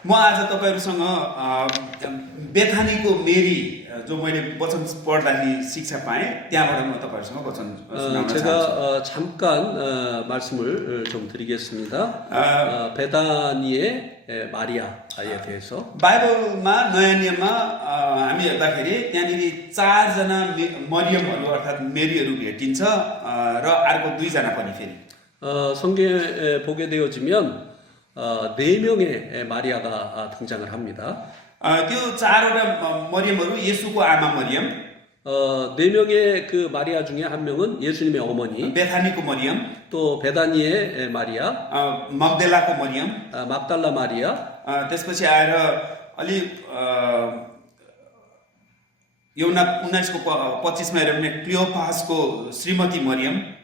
म आज तपाईहरुसँग बेथानीको मेरी जो मैले वचन पढ्दाखेरि शिक्षा पाएँ त्यहाँबाट म तपाईहरुसँग वचन सुनाउन चाहन्छु। 제가 잠깐 말씀을 좀 드리겠습니다. 베다니의 마리아에 대해서. बाइबलमा नयाँ नियममा हामी हेर्दाखेरि त्यहाँनिर चारजना मरियमहरु अर्थात मेरीहरु भेटिन्छ र अर्को दुईजना पनि फेरि 성경에 보게 되어지면 4명의 마리아가 등장을 합니다. त्यो चारवटा मरियमहरु येशूको आमा मरियम, 4명의 그 마리아 중에 한 명은 예수님의 어머니, बेथानीको मरियम, 또 베다니의 마리아, मग्दलाको मरियम, 막달라 마리아, त्यसपछि आएर अलि योना 19 को 25 मा हेर्यो भने क्लियोपासको श्रीमती मरियम,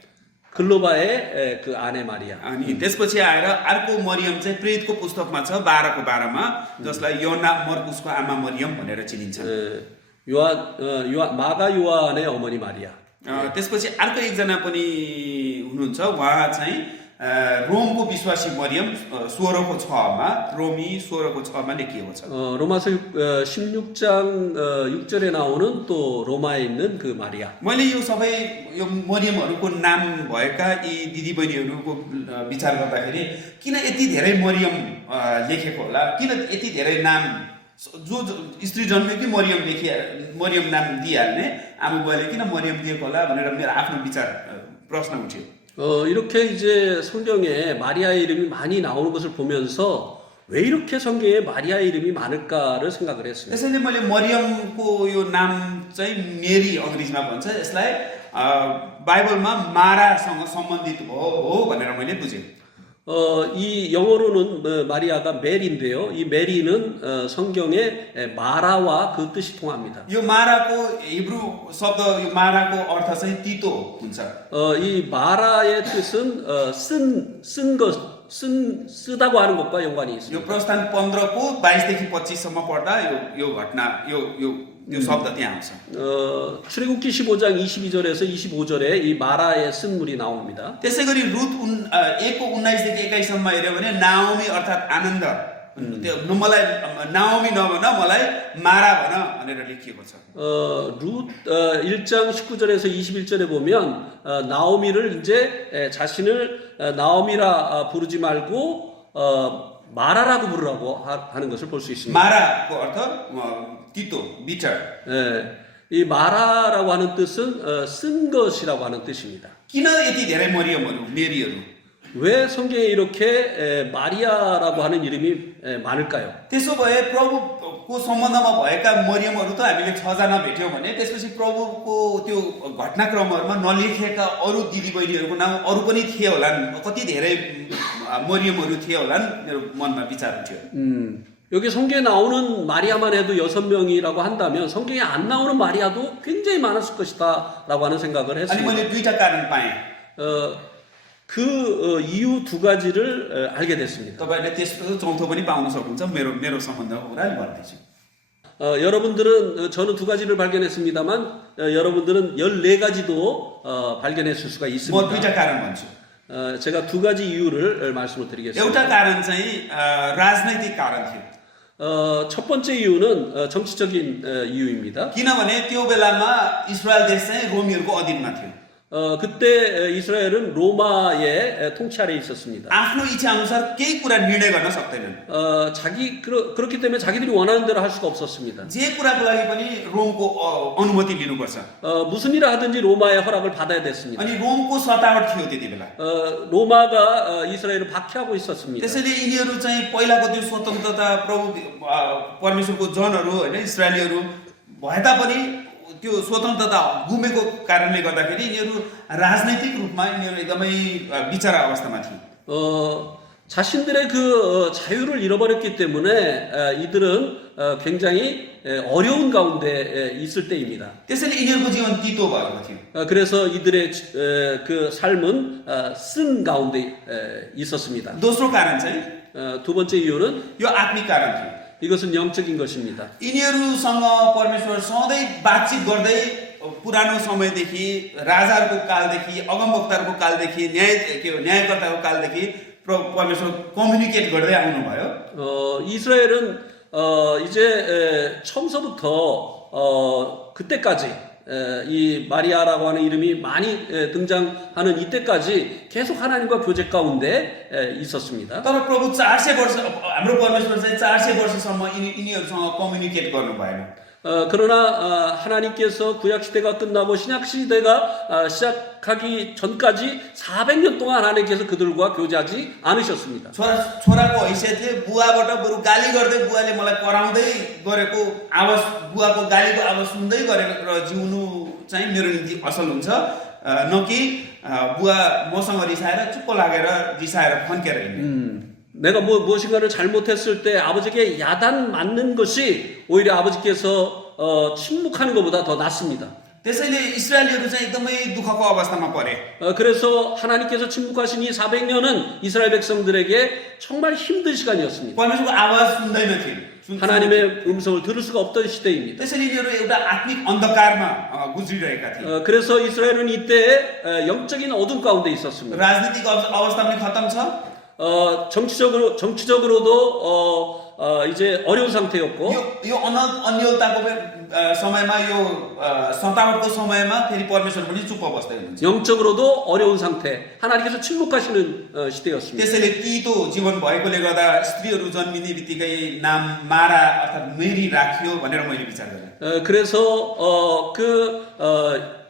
글로바의 그 아내 마리아. अनि त्यसपछि आएर अर्को मरियम चाहिँ प्रेरितको पुस्तकमा छ 12 को 12 मा जसलाई योना मर्कुसको आमा मरियम भनेर चिनिन्छ। 마가 요한의 어머니 마리아. त्यसपछि अर्को एकजना पनि हुनुहुन्छ, उहाँ चाहिँ रोमको विश्वासी मरियम 16 को 6 मा, रोमी 16 को 6 मा लेखिएको छ। 로마서 16장 6절에 나오는 또 로마에 있는 그 마리아. मैले यो सबै यो मरियमहरुको नाम भएका यी दिदीबहिनीहरुको विचार गर्दाखेरि किन यति धेरै मरियम लेखेको होला, किन यति धेरै नाम जो स्त्री जन्मेकी मरियम नाम दिइहाल्ने आमा बुवाले किन मरियम दिएको होला भनेर मेरो आफ्नो विचार प्रश्न उठ्यो। 이렇게 이제 성경에 마리아의 이름이 많이 나오는 것을 보면서 왜 이렇게 성경에 마리아의 이름이 많을까를 생각을 했습니다. त्यसैले मैले मरियमको यो नाम चाहिँ मेरी अंग्रेजीमा भन्छ, यसलाई बाइबलमा मारासँग सम्बन्धित हो भनेर मैले बुझेँ। 이 영어로는 마리아가 메리인데요. 이 메리는 성경에 마라와 그 뜻이 통합니다. यो माराको हिब्रू शब्द, यो माराको अर्थ चाहिँ तितो हुन्छ। 이 마라의 뜻은 쓰다고 하는 것과 연관이 있습니다. यो प्रस्थान 15 को 22 देखि 25 सम्म पढ्दा यो घटना यो शब्द त्यहाँ आउँछ। 출애굽기 15장 22절에서 25절에 이 마라의 쓴물이 나옵니다. त्यसैगरी रुथ 1 को 19 देखि 21 सम्म हेर्यो भने नाओमी अर्थात आनन्द, त्यो मलाई नाओमी नभन मलाई मारा भन भनेर लेखिएको छ। 룻 1장 19절에서 21절에 보면 나오미를 이제 자신을 나오미라 부르지 말고 마라라고 부르라고 하는 것을 볼 수 있습니다. माराको अर्थ तितो, bitter. 이 마라라고 하는 뜻은 쓴 것이라고 하는 뜻입니다. किन यति धेरै मरियमहरु, मेरीहरु? 왜 성경에 이렇게 마리아라고 하는 이름이 많을까요? त्यसो भए प्रभुको सम्बन्धमा भएका मरियमहरु त हामीले 6 जना भेट्यौं भने त्यसपछि प्रभुको त्यो घटनाक्रमहरुमा नलेखिएका अरु दिदीबहिनीहरुको नाम अरु पनि थिए होलान्, कति धेरै मरियमहरु थिए होलान्, मेरो मनमा विचार उठ्यो। 여기 성경에 나오는 마리아만 해도 6명이라고 한다면 성경에 안 나오는 마리아도 굉장히 많았을 것이다라고 하는 생각을 अनि 했습니다. मैले दुईटा कारण पाएँ। 그 이유 두 가지를 알게 됐습니다. तपाईहरुले त्यसको चौथो पनि पाउन सक्नुहुन्छ, मेरो सम्बन्धको कुरा भन्दैछु। 여러분들은 저는 두 가지를 발견했습니다만 여러분들은 14가지도 발견했을 수가 म 있습니다. दुईटा कारण भन्छु। 제가 두 가지 이유를 말씀을 एउटा 드리겠습니다. कारण चाहिँ राजनैतिक कारण थियो। 첫 번째 이유는 정치적인 이유입니다. किनभने त्यो बेलामा इस्रायल देश चाहिँ रोमीहरुको अधीनमा थियो। 그때 이스라엘은 로마의 통치 아래에 있었습니다. आफ्नो इच्छा अनुसार केही कुरा निर्णय गर्न सक्दैनन्। 그렇기 때문에 자기들이 원하는 대로 할 수가 없었습니다. जे कुराको लागि पनि रोमको अनुमति लिनुपर्छ। 무슨 일을 하든지 로마의 허락을 받아야 됐습니다. अनि रोमको सत्तावट थियो त्यति बेला। 로마가 이스라엘을 박해하고 있었습니다. त्यसैले यिनीहरु चाहिँ पहिलाको त्यो स्वतन्त्रता प्रभु परमेश्वरको जनहरु हैन, इस्रायलीहरु भए तापनि त्यो स्वतन्त्रता गुमेको कारणले गर्दाखेरि यिनीहरु राजनैतिक रूपमा यिनीहरु एकदमै बिचरा अवस्थामा थिए। 자신들의 그 자유를 잃어버렸기 때문에 이들은 굉장히 어려운 가운데 있을 때입니다. त्यसैले यिनीहरुको जीवन तितो भएको थियो। 그래서 이들의 그 삶은 쓴 가운데 있었습니다. दोस्रो कारण चाहिँ 두 번째 이유는 यो आत्मिक कारण थियो। 이것은 영적인 것입니다. यिनीहरुसँग परमेश्वर सधैँ बातचित गर्दै पुरानो समयदेखि, राजाहरूको कालदेखि, अगमवक्ताहरूको कालदेखि, न्यायकर्ताको कालदेखि परमेश्वर कम्युनिकेट गर्दै आउनुभयो। 이스라엘은 이제 처음서부터 그때까지 이 마리아라고 하는 이름이 많이 등장하는 이때까지 계속 하나님과 교제 가운데 있었습니다. तर प्रभु 400 वर्ष हाम्रो परमेश्वर चाहिँ 400 वर्षसम्म यिनीहरूसँग कम्युनिकेट गर्नु भएन। 그러나 하나님께서 구약 시대가 끝나고 신약 시대가 시작하기 전까지 400년 동안 하나님께서 그들과 교제하지 않으셨습니다. छोराको हैसियतले बुवाबाट बरु गाली गर्दै बुवाले मलाई कराउँदै गरेको आवाज बुवाको गालीको आवाज सुन्दै गरेर जिउनु चाहिँ मेरो निम्ति असल हुन्छ न कि बुवा मसँग रिसाएर चुप्प लागेर रिसाएर फन्केर हिँड्ने। 내가 무엇인가를 잘못했을 때 아버지께 야단 맞는 것이 오히려 아버지께서 침묵하는 것보다 더 낫습니다. त्यसैले इस्राएलीहरू चाहिँ एकदमै दुःखको अवस्थामा परे। 그래서 하나님께서 침묵하신 이 400년은 이스라엘 백성들에게 정말 힘든 시간이었습니다. परमेश्वरको आवाज सुन्दैनथे। 하나님의 음성을 들을 수가 없던 시대입니다. त्यसैले यिनीहरू एउटा आत्मिक अन्धकारमा गुज्रिरहेका थिए। 그래서 이스라엘은 이때 영적인 어둠 가운데 있었습니다. राजनीतिक अवस्था पनि खतम छ। 정치적으로도 이제 어려운 상태였고 यो अन्यलताको समयमा यो सतावटको समयमा फेरि परमेश्वर पनि चुप्प बस्दै हुनुहुन्छ। 영적으로도 어려운 상태, 하나님께서 침묵하시는 시대였습니다. त्यसैले तीतो जीवन भएकोले गर्दा स्त्रीहरू जन्मिने बित्तिकै नाम मारा अर्थात् मेरी राखियो भनेर मैले विचार गरेँ। 그래서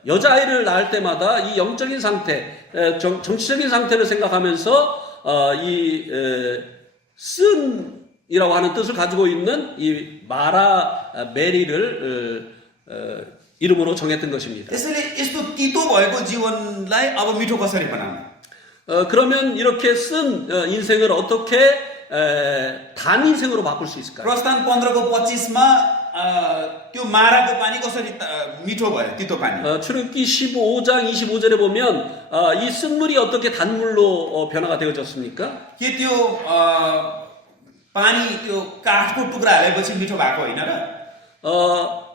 여자아이를 낳을 때마다 이 영적인 상태, 정치적인 상태를 생각하면서 쓴이라고 하는 뜻을 가지고 있는 이 마라 메리를 이름으로 정했던 것입니다. त्यसैले यस्तो तीतो भएको जीवनलाई अब मिठो कसरी बनाउनु? 그러면 이렇게 쓴 인생을 어떻게 단 인생으로 바꿀 수 있을까요? प्रस्थान 15को 25मा त्यो माराको पानी कसरी मिठो भयो तीतो पानी? 출애굽기 15장 25절에 보면 이 쓴물이 어떻게 단물로 변화가 되어졌습니까? के त्यो पानी त्यो काठको टुक्रा हालेपछि मिठो भएको होइन र?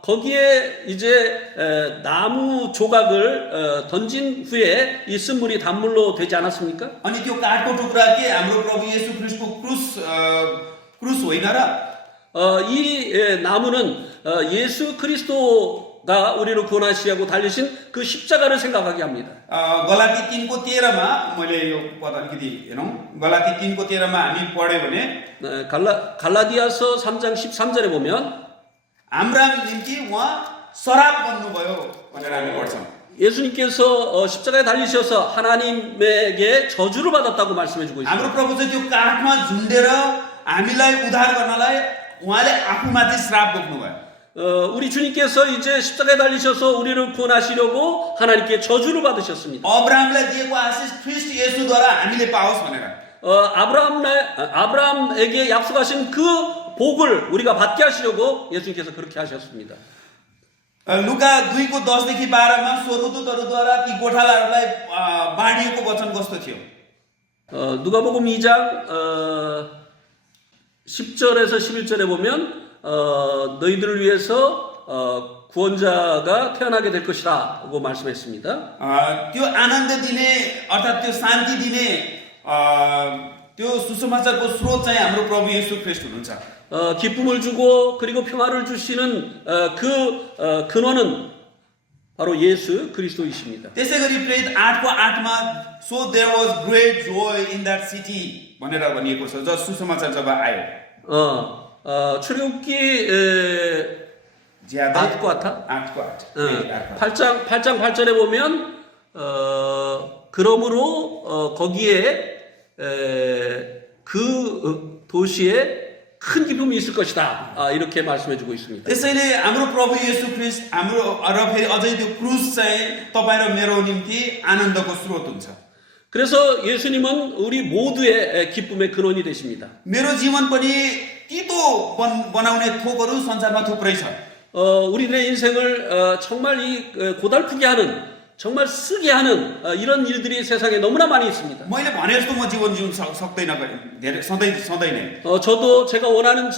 거기에 이제 나무 조각을 던진 후에 이 쓴물이 단물로 되지 않았습니까? अनि त्यो काठको टुक्रा के हाम्रो प्रभु येशू ख्रीष्टको क्रुस होइन र? 이 ना무는 예수 그리스도가 우리를 구원하시고 달리신 그 십자가를 생각하게 합니다. गलाती 3को 13मा मैले यो पद अलिकति हेरौँ। गलाती 3को 13मा हामी पढ्यो भने 갈라디아서 3장 13절에 보면 हाम्रा निम्ति उहाँ सराप बन्नुभयो भनेर हामी पढ्छौँ। 예수님께서 십자가에 달리셔서 하나님에게 저주를 받았다고 말씀해주고 있습니다. हाम्रो प्रभु चाहिँ त्यो काठमा झुन्डेर हामीलाई उद्धार गर्नलाई उहाँले आफूमाथि श्राप बोक्नुभयो। 우리 주님께서 이제 십자가에 달리셔서 우리를 구원하시려고 하나님께 저주를 받으셨습니다. अब्राहमलाई दिएको आशिष ख्रीष्ट येशूद्वारा हामीले पाओस् भनेर। 아브라함에게 약속하신 그 복을 우리가 받게 하시려고 예수님께서 그렇게 하셨습니다. लुका 2को 10देखि 12मा स्वर्गदूतहरूद्वारा ती गोठालाहरूलाई बाँडिएको वचन कस्तो थियो? 누가복음 2장 10절에서 11절에 보면 너희들을 위해서 구원자가 태어나게 될 것이라고 말씀했습니다. त्यो आनन्द दिने अर्थात् त्यो शान्ति दिने त्यो सुसमाचारको स्रोत चाहिँ हाम्रो प्रभु येशू ख्रीष्ट हुनुहुन्छ। 기쁨을 주고 그리고 평화를 주시는 그 근원은 바로 예수 그리스도이십니다. त्यसैगरी प्रेरित 8को 8मा so there was great joy in that city भनेर भनिएको छ जब सुसमाचार जब आयो। 출애굽기 8과 8? 8장 8절에 보면 그러므로 거기에 그 도시에 큰 기쁨이 있을 것이다. 이렇게 말씀해주고 있습니다. त्यसैले हाम्रो प्रभु येशू ख्रीष्ट हाम्रो र फेरि अझै त्यो क्रुस चाहिँ तपाईँ र मेरो निम्ति आनन्दको स्रोत हुन्छ। 그래서 예수님은 우리 모두의 기쁨의 근원이 되십니다. मेरो जीवन पनि तीतो बनाउने थोकहरू संसारमा थुप्रै छ। 우리들의 인생을 정말 이 고달프게 하는 정말 쓰게 하는 이런 일들이 세상에 너무나 많이 있습니다. मैले भने जस्तो म जीवन जिउन सक्दैन धेरै सधैँ नै। 저도 제가 원하는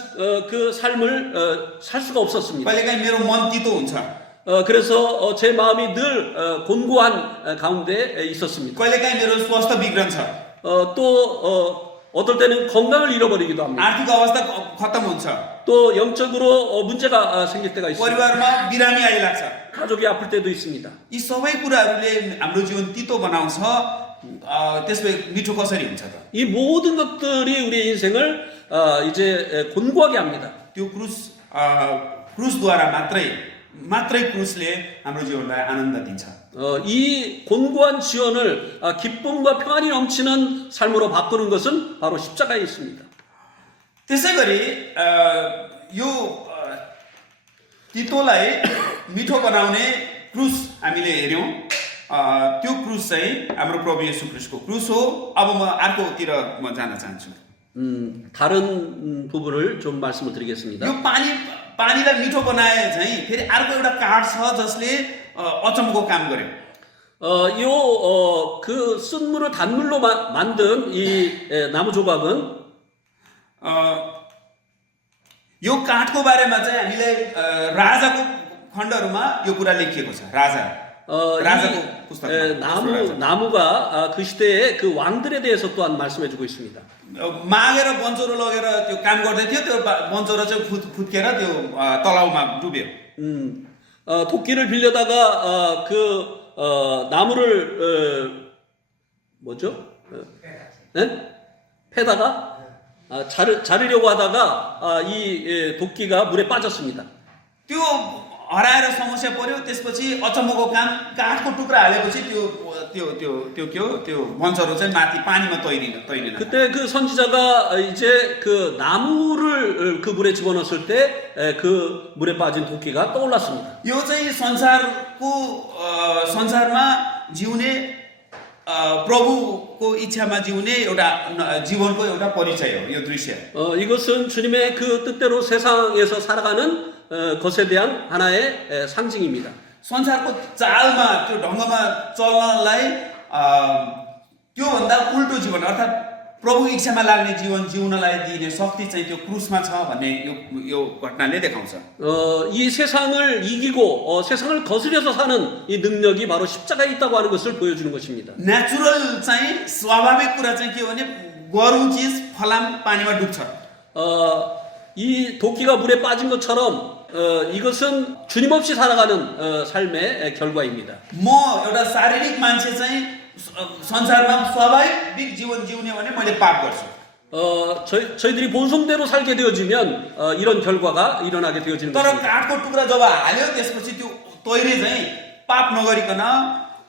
그 삶을 살 수가 없었습니다. कहिलेकाहीँ मेरो मन तीतो हुन्छ। 그래서 제 마음이 늘 곤고한 가운데 있었습니다. कहिलेकाहीँ मेरो स्वास्थ्य बिग्रन्छ। 또 어떨 때는 건강을 잃어버리기도 합니다. आर्थिक अवस्था खत्तम हुन्छ 또 영적으로 문제가 생길 때가 있습니다. परिवारमा बिरामी आइलाग्छ 가족이 아플 때도 있습니다. यी सबै कुराहरूले हाम्रो जीवन तितो बनाउँछ त्यसमा मिठो कसरी हुन्छ त 이 모든 것들이 우리의 인생을 이제 곤고하게 합니다. त्यो क्रुसद्वारा मात्रै क्रुसले हाम्रो जीवनलाई आनन्द दिन्छ 이 곤고한 지원을 기쁨과 평안이 넘치는 삶으로 바꾸는 것은 바로 십자가에 있습니다. त्यसै गरी यो तितोलाई मिठो बनाउने क्रुस हामीले हेऱ्यौँ त्यो क्रुस चाहिँ हाम्रो प्रभु येशू ख्रीष्टको क्रुस हो अब म अर्कोतिर म जान चाहन्छु 다른 부분을 좀 말씀을 드리겠습니다. यो पानीलाई मिठो बनाए चाहिँ फेरि अर्को एउटा काठ छ जसले अचम्मको काम गर्यो 그 쓴물을 단물로 만든 이 나무 조각은 यो काठको बारेमा चाहिँ हामीले राजाको खण्डहरूमा यो कुरा लेखिएको छ राजाको पुस्तकमा 나무가 그 시대에 그 왕들에 대해서 또한 말씀해주고 있습니다. मागेर बन्चोरो लगेर त्यो काम गर्दै थियो त्यो बन्चोरो चाहिँ फुत्केर त्यो तलाउमा डुब्यो 도끼를 빌려다가 나무를 뭐죠? 네? 패다가 자르려고 하다가 이 도끼가 물에 빠졌습니다. त्यो हराएर समस्या पर्यो त्यसपछि अचम्मको काम काठको टुक्रा हालेपछि त्यो बन्चरो चाहिँ माथि पानीमा तैरिन 그때 그 선지자가 이제 그 나무를 그 물에 집어넣었을 때 그 물에 빠진 도끼가 떠올랐습니다. यो चाहिँ संसारमा जिउने प्रभुको इच्छामा जिउने एउटा जीवनको एउटा परिचय हो यो दृश्य 이것은 주님의 그 뜻대로 세상에서 살아가는 것에 대한 하나의 상징입니다. संसारको चालमा त्यो ढङ्गमा चल्नलाई त्योभन्दा उल्टो जीवन अर्थात् प्रभु इच्छामा लाग्ने जीवन जिउनलाई दिने शक्ति चाहिँ त्यो क्रुसमा छ भन्ने यो घटनाले देखाउँछ 이 세상을 इ기고 세상을 거스려서 사는 이 능력이 바로 십자가에 있다고 하는 것을 보여주는 것입니다. नेचुरल चाहिँ स्वाभाविक कुरा चाहिँ के हो भने गरौँ चिज फलाम पानीमा डुब्छ 이 도끼가 물에 빠진 것처럼 이것은 주님 없이 살아가는 삶의 결과입니다. म एउटा शारीरिक मान्छे चाहिँ संसारमा स्वाभाविक जीवन जिउने भने मैले पाप गर्छु 저희들이 본성대로 살게 되어지면 이런 결과가 일어나게 되어지는 तर 것입니다. काठको टुक्रा जब हाल्यो त्यसपछि त्यो तैरे चाहिँ पाप नगरिकन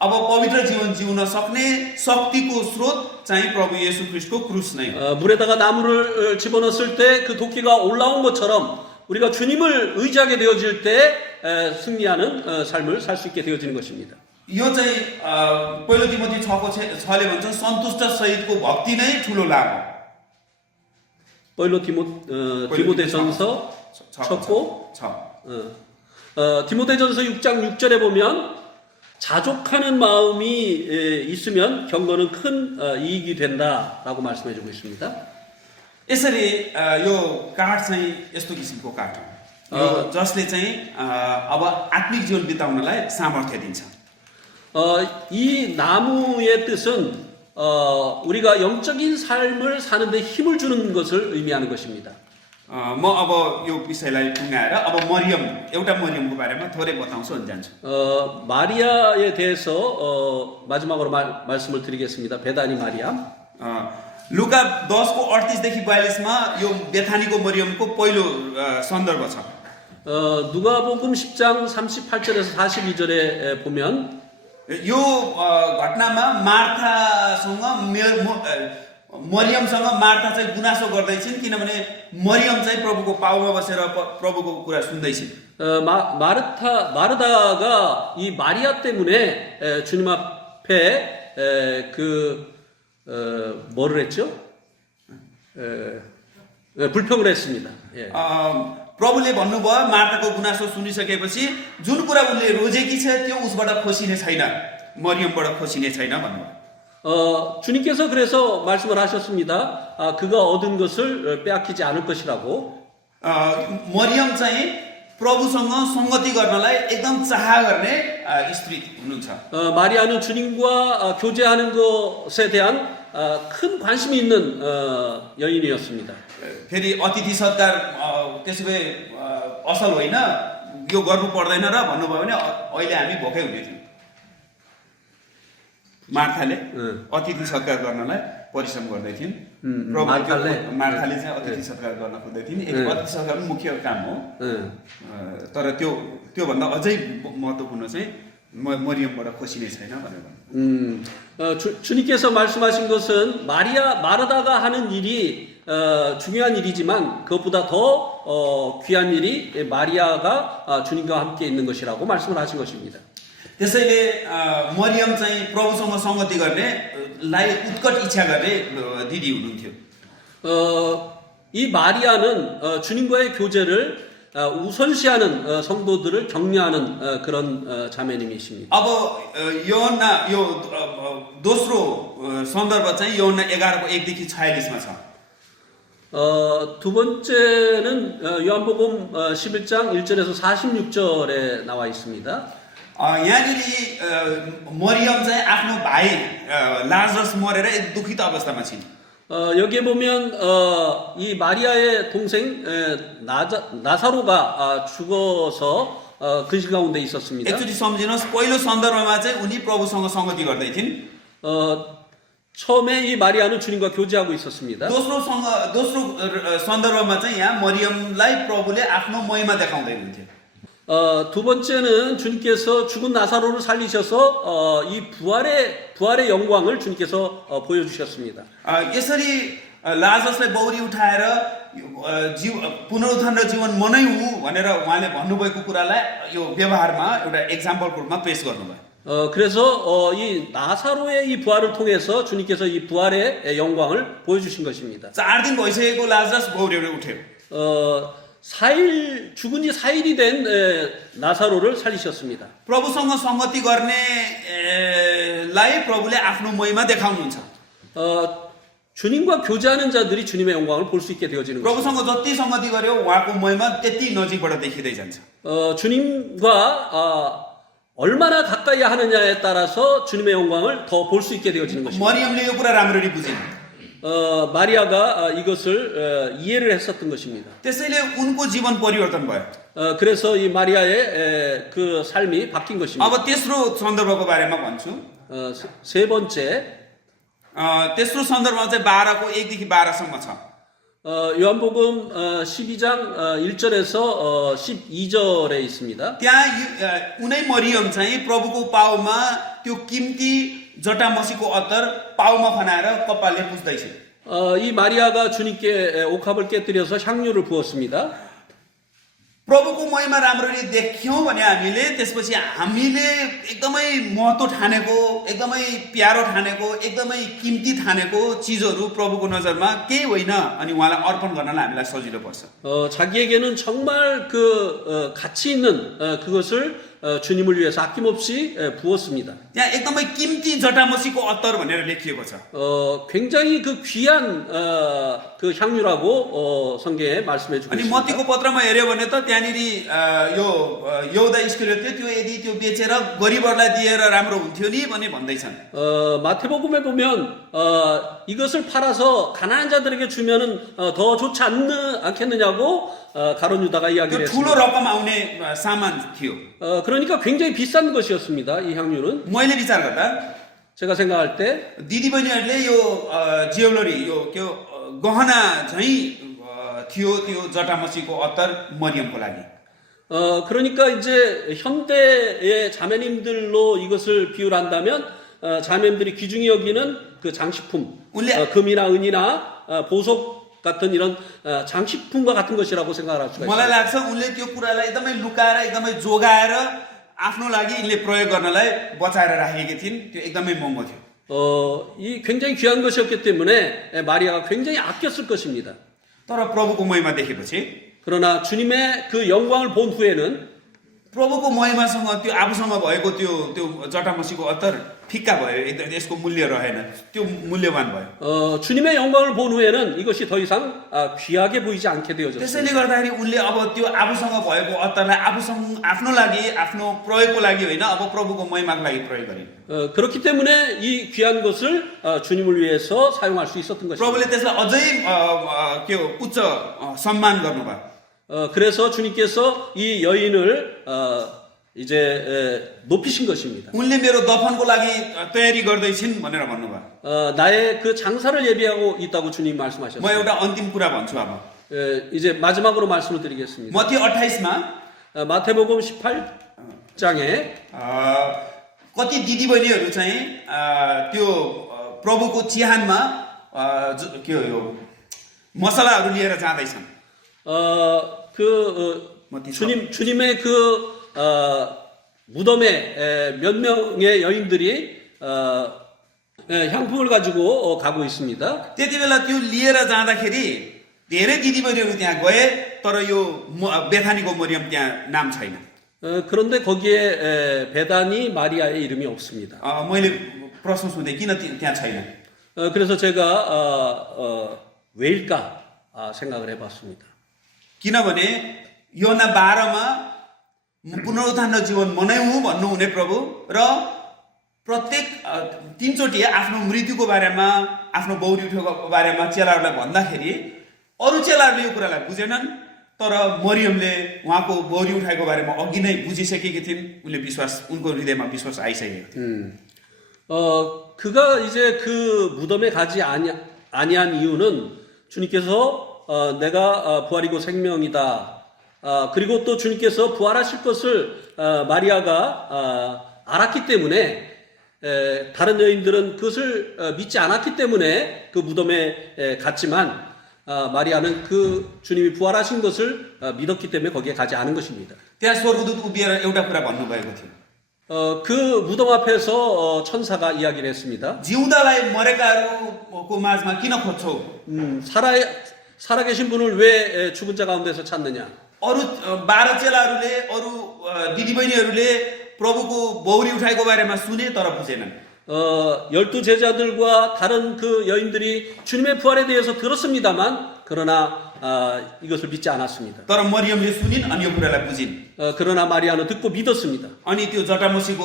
अब पवित्र जीवन जिउन सक्ने शक्तिको स्रोत चाहिँ प्रभु येशू ख्रीष्टको क्रुस नै हो 물에다가 나무를 집어넣었을 때 그 도끼가 올라온 것처럼 우리가 주님을 의지하게 되어질 때 승리하는 삶을 살 수 있게 되어지는 것입니다. यो चाहिँ पहिलो तिमोथी 6:6ले भन्छ सन्तुष्ट सहितको भक्ति नै ठुलो लाभ हो 디모데전서 쳤고 디모데전서 6장 6절에 보면 자족하는 마음이 있으면 경건은 큰 이익이 된다라고 말씀해주고 있습니다. यसरी यो काठ चाहिँ यस्तो किसिमको काठ हो जसले चाहिँ अब आत्मिक जीवन बिताउनलाई सामर्थ्य दिन्छ 이 नामु의 뜻은 우리가 영적인 삶을 사는데 힘을 주는 것을 의미하는 것입니다. म अब यो विषयलाई टुङ्गाएर अब एउटा मरियमको बारेमा थोरै बताउँछु अनि जान्छु 마리아에 대해서 마지막으로 말씀을 드리겠습니다. 베다니 마리아. लुका 10को 38देखि 42मा यो बेथानीको मरियमको पहिलो सन्दर्भ छ 누가복음 10장 38절에서 42절에 보면 यो घटनामा मार्थासँग मरियमसँग मार्था चाहिँ गुनासो गर्दैछिन् किनभने मरियम चाहिँ प्रभुको पाउमा बसेर प्रभुको कुरा सुन्दैछिन् 마르다가 이 마리아 때문에 주님 앞에 뭐를 했죠? 불평을 했습니다. 예. प्रभुले भन्नुभयो मार्ताको गुनासो सुनिसकेपछि जुन कुरा उनले रोजेकी छ त्यो उसबाट खोसिने छैन मरियमबाट खोसिने छैन भन्नुभयो 주님께서 그래서 말씀을 하셨습니다. 그가 얻은 것을 빼앗기지 않을 것이라고. मरियम चाहिँ प्रभुसँग संगति गर्नलाई एकदम चाह गर्ने स्त्री हुनुहुन्छ 마리아는 주님과 교제하는 것에 대한 큰 관심이 있는 여인이었습니다. फेरि अतिथि सत्कार त्यसो भए असल होइन यो गर्नु पर्दैन र भन्नुभयो भने अहिले हामी भोकै हुने थियौँ मार्थाले अतिथि सत्कार गर्नलाई परिश्रम गर्दै थिइन् मार्थाले चाहिँ अतिथि सत्कार गर्न खोज्दै थिइन् अतिथि सत्कार पनि मुख्य काम हो तर त्योभन्दा अझै महत्त्वपूर्ण चाहिँ मरियमबाट खोसिने छैन भनेर 주님께서 말씀하신 것은 마르다가 하는 일이 중요한 일이지만 그것보다 더 귀한 일이 마리아가 주님과 함께 있는 것이라고 말씀을 하신 것입니다. त्यसैले मरियम चाहिँ प्रभुसँग संगति गर्ने लाई उत्कट इच्छा गर्ने दिदी हुनुहुन्थ्यो 이 마리아는 주님과의 교제를 우선시하는 성도들을 격려하는 그런 자매님이십니다. अब योहन्ना यो दोस्रो सन्दर्भ चाहिँ योहन्ना 11को 1देखि 46मा छ. 두 번째는 요한복음 11장 1절에서 46절에 나와 있습니다. यहाँनिर मरियम चाहिँ आफ्नो भाइ लाजरस मरेर एक दुखित अवस्थामा छिन्. 여기에 보면 이 마리아의 동생 나사로가 죽어서 근심 가운데 있었습니다. एकचोटि सम्झिनुहोस् पहिलो सन्दर्भमा चाहिँ उनी प्रभुसँग संगति गर्दै थिइन्. 처음에 이 마리아는 주님과 교제하고 있었습니다. दोस्रो सन्दर्भमा चाहिँ यहाँ मरियमलाई प्रभुले आफ्नो महिमा देखाउँदै हुनुहुन्थ्यो. 두 번째는 주님께서 죽은 나사로를 살리셔서 이 부활의 영광을 주님께서 보여주셨습니다. यसरी लाजरसलाई बौरी उठाएर पुनरुत्थान र जीवन म नै हुँ भनेर उहाँले भन्नुभएको कुरालाई यो व्यवहारमा एउटा एक्जाम्पलको रूपमा पेश गर्नुभयो. 그래서 이 나사로의 이 부활을 통해서 주님께서 이 부활의 영광을 보여주신 것입니다. 4 दिन भइसकेको लाजरस बौरीबाट उठ्यो. 죽은 지 4일이 된 나사로를 살리셨습니다. प्रभुसँग संगति गर्नेलाई प्रभुले आफ्नो महिमा देखाउनुहुन्छ. 주님과 교제하는 자들이 주님의 영광을 볼 수 있게 되어지는 것입니다. प्रभुसँग जति संगति गर्यो उहाँको महिमा त्यति नजिकबाट देखिँदै जान्छ. 주님과 얼마나 가까이 하느냐에 따라서 주님의 영광을 더 볼 수 있게 되어지는 것입니다. मरियमले यो कुरा राम्ररी बुझिन्. 마리아가 이것을 이해를 했었던 것입니다. त्यसैले उनको जीवन परिवर्तन भयो. 그래서 이 마리아의 그 삶이 바뀐 것입니다. अब तेस्रो सन्दर्भको बारेमा भन्छु. 세 번째, तेस्रो सन्दर्भमा चाहिँ 12को 1देखि 12सम्म छ. 요한복음 12장 1절에서 12절에 있습니다. त्यहाँ उनै मरियम चाहिँ प्रभुको पाउमा त्यो किम्ती जटामसीको अत्तर पाउमा खनाएर कपालले पुछ्दैछ. 이 마리아가 주님께 옥합을 깨뜨려서 향유를 부었습니다. प्रभुको महिमा राम्ररी देख्यौं भने हामीले त्यसपछि हामीले एकदमै महत्त्व ठानेको एकदमै प्यारो ठानेको एकदमै किम्ती ठानेको चीजहरू प्रभुको नजरमा केही होइन अनि उहाँलाई अर्पण गर्नलाई हामीलाई सजिलो पर्छ. 자기에게는 정말 그 가치 있는 그것을 주님을 위해서 아낌없이 부었습니다. यहाँ एकदमै किम्ती जटामसीको अत्तर भनेर लेखिएको छ. 굉장히 그 귀한 그 향유라고 성경에 말씀해 주고 अनि 있습니다. मत्तीको पत्रमा हेर्यो भने त त्यहाँनिर यो यहुदा इस्करियोतले त्यो यदि त्यो बेचेर गरिबहरूलाई दिएर राम्रो हुन्थ्यो नि भने भन्दैछन्. 마태복음에 보면 이것을 팔아서 가난한 자들에게 주면은 더 좋지 않겠느냐고 가룟 유다가 이야기를 त्यो ठुलो 했습니다. रकम आउने सामान थियो. 그러니까 굉장히 비싼 것이었습니다. 이 향유는 मैले विचार गर्दा 제가 생각할 때 दिदीबहिनीहरूले यो ज्वेलरी यो के गहना चाहिँ थियो त्यो जटामसीको अत्तर मरियमको लागि. 그러니까 이제 현대의 자매님들로 이것을 비유를 한다면 자매님들이 귀중히 여기는 그 장식품, 금이나 은이나 보석 같은 이런 장식품과 같은 것이라고 생각을 할 수가 मलाई 있습니다. लाग्छ उनले त्यो कुरालाई एकदमै लुकाएर एकदमै जोगाएर आफ्नो लागि यिनले प्रयोग गर्नलाई बचाएर राखेकी थिइन्. त्यो एकदमै महँगो थियो. 이 굉장히 귀한 것이었기 때문에 마리아가 굉장히 아꼈을 것입니다. तर प्रभुको महिमा देखेपछि 그러나 주님의 그 영광을 본 후에는 प्रभुको महिमासँग त्यो आफूसँग भएको त्यो जटामसीको अत्तर फिक्का भयो, एकदम यसको मूल्य रहेन, त्यो मूल्यवान भयो। 주님의 영광을 본 후에는 이것이 더 이상 귀하게 보이지 않게 되어졌습니다. त्यसैले गर्दाखेरि उनले अब त्यो आफूसँग भएको अत्तरलाई आफ्नो लागि, आफ्नो प्रयोगको लागि होइन, अब प्रभुको महिमाको लागि प्रयोग गरिन्। 그렇기 때문에 이 귀한 것을 주님을 위해서 사용할 수 있었던 것입니다. प्रभुले त्यसलाई अझै के हो उच्च सम्मान गर्नुभयो। 그래서 주님께서 이 여인을 이제 높이신 것입니다. उनले मेरो दफनको लागि तयारी गर्दैछिन् भनेर भन्नुभयो। 나의 그 장사를 예비하고 있다고 주님 म 말씀하셨습니다. एउटा अन्तिम कुरा भन्छु अब। 이제 마지막으로 말씀을 드리겠습니다. मत्ती 28मा 마태복음 18장에 कति दिदीबहिनीहरू चाहिँ त्यो प्रभुको चिहानमा के हो यो मसलाहरू लिएर जाँदैछन्। 주님의 그 무덤에 몇 명의 여인들이 향품을 가지고 가고 있습니다. त्यति बेला त्यो लिएर जाँदाखेरि धेरै दिदीबहिनीहरू त्यहाँ गए, तर यो बेथानीको मरियम त्यहाँ नाम छैन। 그런데 거기에 베다니 마리아의 이름이 없습니다. मैले प्रश्न सोधेँ किन त्यहाँ छैन? 그래서 제가 왜일까 생각을 해봤습니다. किनभने योना 12मा पुनरुत्थान र जीवन मनाउँ भन्नुहुने प्रभु र प्रत्येक तीनचोटि आफ्नो मृत्युको बारेमा, आफ्नो बौरी उठेको बारेमा चेलाहरूलाई भन्दाखेरि अरू चेलाहरूले यो कुरालाई बुझेनन्, तर मरियमले उहाँको बौरी उठाएको बारेमा अघि नै बुझिसकेकी थिइन्। उनको हृदयमा विश्वास आइसकेको थियो। 그가 이제 그 무덤에 가지 아니한 이유는 주님께서 내가 부활이고 생명이다. 그리고 또 주님께서 부활하실 것을 마리아가 알았기 때문에 다른 여인들은 그것을 믿지 않았기 때문에 그 무덤에 갔지만 마리아는 그 주님이 부활하신 것을 믿었기 때문에 거기에 가지 않은 것입니다. त्यहाँ स्वर्गदूत उभिएर एउटा कुरा भन्नुभएको थियो। 그 무덤 앞에서 천사가 이야기를 했습니다. जिउँदालाई मरेकाहरूको माझमा किन खोज्छौ? 살아계신 분을 왜 죽은 자 가운데서 찾느냐? अरू 12 चेलाहरूले, अरू दिदीबहिनीहरूले प्रभुको बौरी उठाएको बारेमा सुने तर बुझेनन्। 12 제자들과 다른 그 여인들이 주님의 부활에 대해서 들었습니다만 그러나 이것을 믿지 않았습니다. तर मरियमले सुनिन् अनि यो कुरालाई बुझिन्। 그러나 마리아는 듣고 믿었습니다. अनि त्यो जटामसीको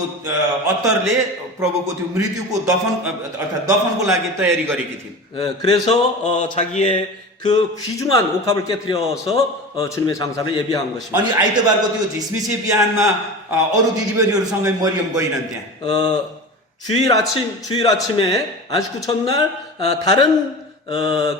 अत्तरले प्रभुको त्यो मृत्युको दफन अर्थात् दफनको लागि तयारी गरेकी थिइन्। 그래서 자기의 그 귀중한 옥합을 깨뜨려서 주님의 장사를 예비한 것입니다. अनि आइतबारको त्यो झिसमिसे बिहानमा अरू दिदीबहिनीहरूसँगै मरियम गइनन् त्यहाँ। 주일 아침에 안식구 첫날 다른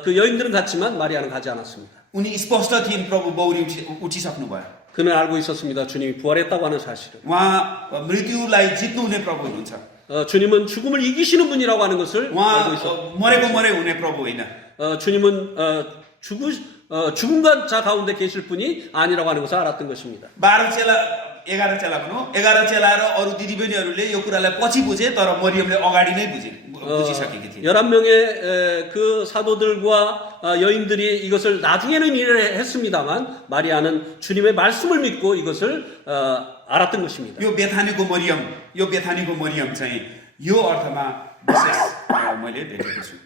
그 여인들은 갔지만 마리아는 가지 않았습니다. उनी स्पष्ट थिइन् प्रभु बौरी उठिसक्नु भयो। 그는 알고 있었습니다. 주님이 부활했다고 하는 사실을. उहाँ मृत्युलाई जित्नुहुने प्रभु हुनुहुन्छ। 주님은 죽음을 이기시는 분이라고 하는 것을 알고 उहाँ 있었습니다. मरेको मरे हुने प्रभु होइन। 주님은 죽은 자 가운데 계실 분이 아니라고 하는 것을 알았던 것입니다. 11 चेला भनौँ, 11 चेला र अरू दिदीबहिनीहरूले यो कुरालाई पछि बुझे, तर मरियमले अगाडि नै बुझिसकेकी थिइन्। 11명의 그 사도들과 여인들이 이것을 나중에는 이해를 했습니다만 마리아는 주님의 말씀을 믿고 이것을 알았던 것입니다. यो बेथानीको मरियम चाहिँ यो अर्थमा विशेष मैले देखेको छु।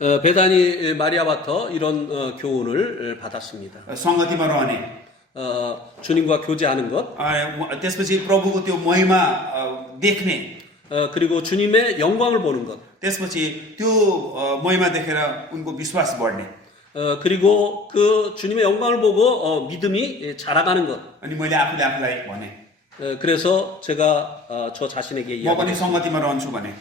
베다니 마리아부터 이런 교훈을 받았습니다. सङ्गतिमा रहने, 주님과 교제하는 것, त्यसपछि प्रभुको त्यो महिमा देख्ने, 그리고 주님의 영광을 보는 것, त्यसपछि त्यो महिमा देखेर उनको विश्वास बढ्ने, 그리고 그 주님의 영광을 보고 믿음이 자라가는 것. अनि मैले आफूलाई भने, 그래서 제가 저 자신에게 म पनि सङ्गतिमा रहन्छु भने,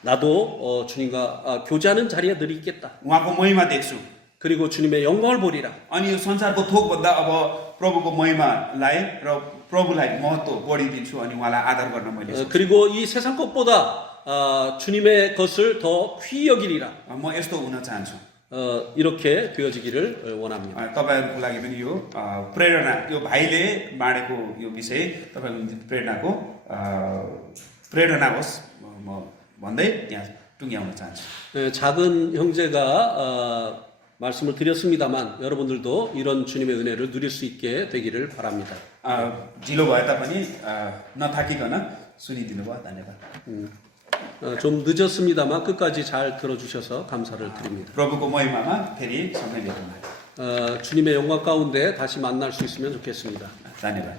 나도 주님과 교제하는 자리에 늘 있겠다. उहाँको महिमा देख्छु। 그리고 주님의 영광을 보리라. अनि यो संसारको थोकभन्दा अब प्रभुको महिमालाई र प्रभुलाई महत्त्व बढिदिन्छु अनि उहाँलाई आदर गर्न मैले 그리고 이 세상 것보다 주님의 것을 더 귀히 여기리라. म यस्तो हुन चाहन्छु। 이렇게 되어지기를 원합니다. तपाईहरुको लागि पनि यो प्रेरणा, यो भाइले बाँडेको यो विषय तपाईहरुको प्रेरणा होस् म भन्दै यहाँ टुङ्ग्याउन चाहन्छु। 작은 형제가 말씀을 드렸습니다만 여러분들도 이런 주님의 은혜를 누릴 수 있게 되기를 바랍니다. ढिलो भए तापनि नथाकिकन सुनिदिनु भयो धन्यवाद। 좀 늦었습니다만 끝까지 잘 들어주셔서 감사를 드립니다. प्रभुको महिमामा फेरि समय भेटौँला। 주님의 영광 가운데 다시 만날 수 있으면 좋겠습니다. धन्यवाद।